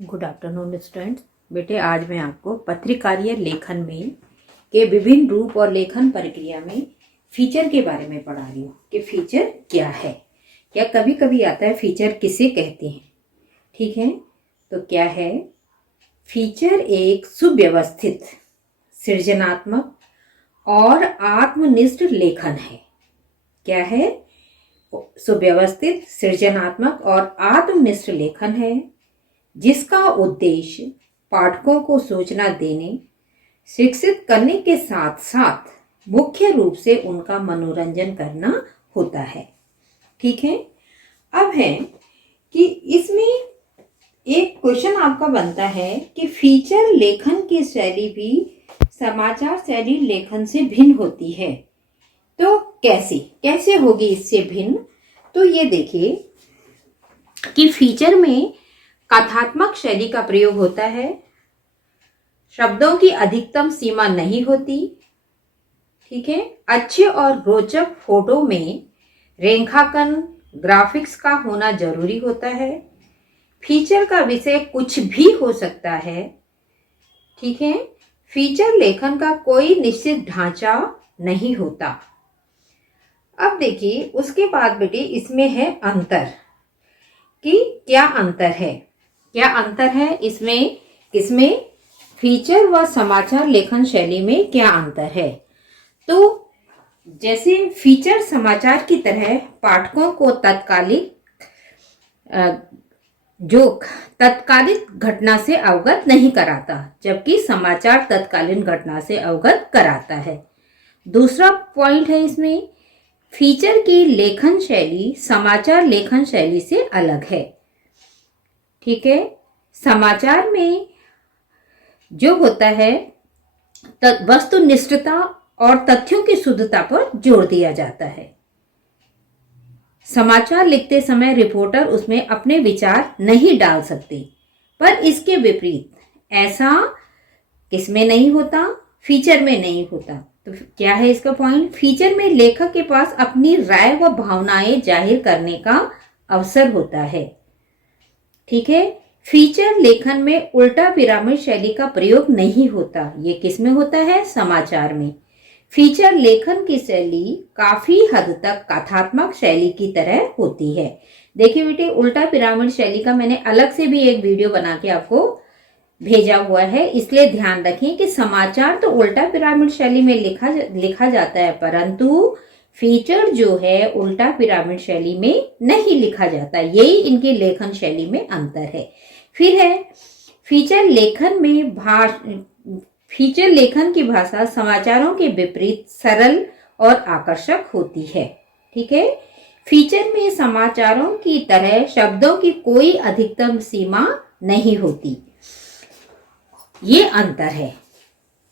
Good afternoon students. बेटे आज मैं आपको पत्रकारीय लेखन में के विभिन्न रूप और लेखन प्रक्रिया में फीचर के बारे में पढ़ा रही हूँ कि फीचर क्या है। क्या कभी कभी आता है फीचर किसे कहते हैं, ठीक है। तो क्या है फीचर? एक सुव्यवस्थित, सृजनात्मक और आत्मनिष्ठ लेखन है। क्या है? सुव्यवस्थित, सृजनात्मक और आत्मनिष्ठ लेखन है जिसका उद्देश्य पाठकों को सूचना देने, शिक्षित करने के साथ साथ मुख्य रूप से उनका मनोरंजन करना होता है, ठीक है। अब है कि इसमें एक क्वेश्चन आपका बनता है कि फीचर लेखन की शैली भी समाचार शैली लेखन से भिन्न होती है। तो कैसे होगी इससे भिन्न? तो ये देखिए कि फीचर में कथात्मक शैली का प्रयोग होता है, शब्दों की अधिकतम सीमा नहीं होती, ठीक है। अच्छे और रोचक फोटो में रेखांकन, ग्राफिक्स का होना जरूरी होता है। फीचर का विषय कुछ भी हो सकता है, ठीक है। फीचर लेखन का कोई निश्चित ढांचा नहीं होता। अब देखिए उसके बाद बेटे इसमें है अंतर कि क्या अंतर है। क्या अंतर है इसमें, किसमें? फीचर व समाचार लेखन शैली में क्या अंतर है? तो जैसे फीचर समाचार की तरह पाठकों को तत्कालिक घटना से अवगत नहीं कराता, जबकि समाचार तत्कालीन घटना से अवगत कराता है। दूसरा पॉइंट है इसमें, फीचर की लेखन शैली समाचार लेखन शैली से अलग है, ठीक है। समाचार में जो होता है वस्तुनिष्ठता और तथ्यों की शुद्धता पर जोर दिया जाता है। समाचार लिखते समय रिपोर्टर उसमें अपने विचार नहीं डाल सकते, पर इसके विपरीत ऐसा किसमें नहीं होता? फीचर में नहीं होता। तो क्या है इसका पॉइंट? फीचर में लेखक के पास अपनी राय व भावनाएं जाहिर करने का अवसर होता है, ठीक है। फीचर लेखन में उल्टा पिरामिड शैली का प्रयोग नहीं होता। ये किसमें होता है? समाचार में। फीचर लेखन की शैली काफी हद तक कथात्मक शैली की तरह होती है। देखिए बेटे, उल्टा पिरामिड शैली का मैंने अलग से भी एक वीडियो बना के आपको भेजा हुआ है, इसलिए ध्यान रखें कि समाचार तो उल्टा पिरामिड शैली में लिखा जाता है, परंतु फीचर जो है उल्टा पिरामिड शैली में नहीं लिखा जाता। यही इनकी लेखन शैली में अंतर है। फिर है फीचर लेखन की भाषा समाचारों के विपरीत सरल और आकर्षक होती है, ठीक है। फीचर में समाचारों की तरह शब्दों की कोई अधिकतम सीमा नहीं होती। ये अंतर है,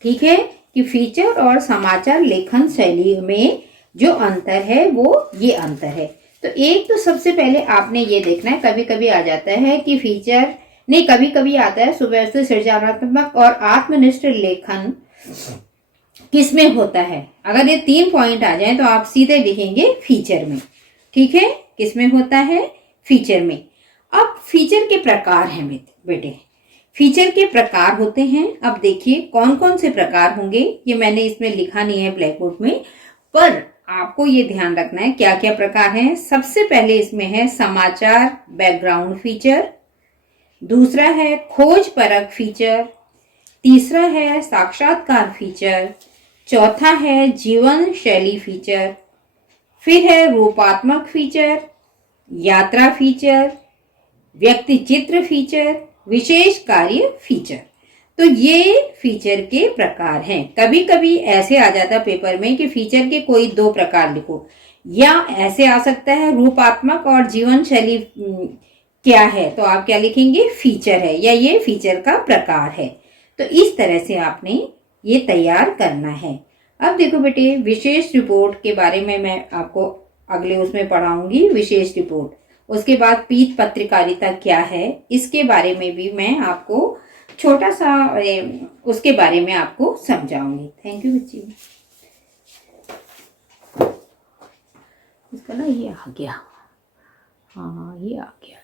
ठीक है, कि फीचर और समाचार लेखन शैली में जो अंतर है वो ये अंतर है। तो एक तो सबसे पहले आपने ये देखना है, कभी कभी आ जाता है कि फीचर नहीं, कभी कभी आता है सुव्यवस्थित, सृजनात्मक और आत्मनिष्ठ लेखन किसमें होता है। अगर ये 3 पॉइंट आ जाए तो आप सीधे लिखेंगे फीचर में, ठीक है। किसमें होता है? फीचर में। अब फीचर के प्रकार हैं बेटे, फीचर के प्रकार होते हैं। अब देखिए कौन कौन से प्रकार होंगे, ये मैंने इसमें लिखा नहीं है ब्लैक बोर्ड में, पर आपको ये ध्यान रखना है क्या क्या प्रकार हैं। सबसे पहले इसमें है समाचार बैकग्राउंड फीचर, दूसरा है खोज परक फीचर, तीसरा है साक्षात्कार फीचर, चौथा है जीवन शैली फीचर, फिर है रूपात्मक फीचर, यात्रा फीचर, व्यक्ति चित्र फीचर, विशेष कार्य फीचर। तो ये फीचर के प्रकार हैं। कभी कभी ऐसे आ जाता पेपर में कि फीचर के कोई 2 प्रकार लिखो, या ऐसे आ सकता है रूपात्मक और जीवन शैली क्या है, तो आप क्या लिखेंगे? फीचर है, या ये फीचर का प्रकार है। तो इस तरह से आपने ये तैयार करना है। अब देखो बेटे, विशेष रिपोर्ट के बारे में मैं आपको अगले उसमें पढ़ाऊंगी, विशेष रिपोर्ट। उसके बाद पीत पत्रकारिता क्या है, इसके बारे में भी मैं आपको छोटा सा उसके बारे में आपको समझाऊंगी। थैंक यू बच्ची। इसका ना ये आ गया, हाँ ये आ गया।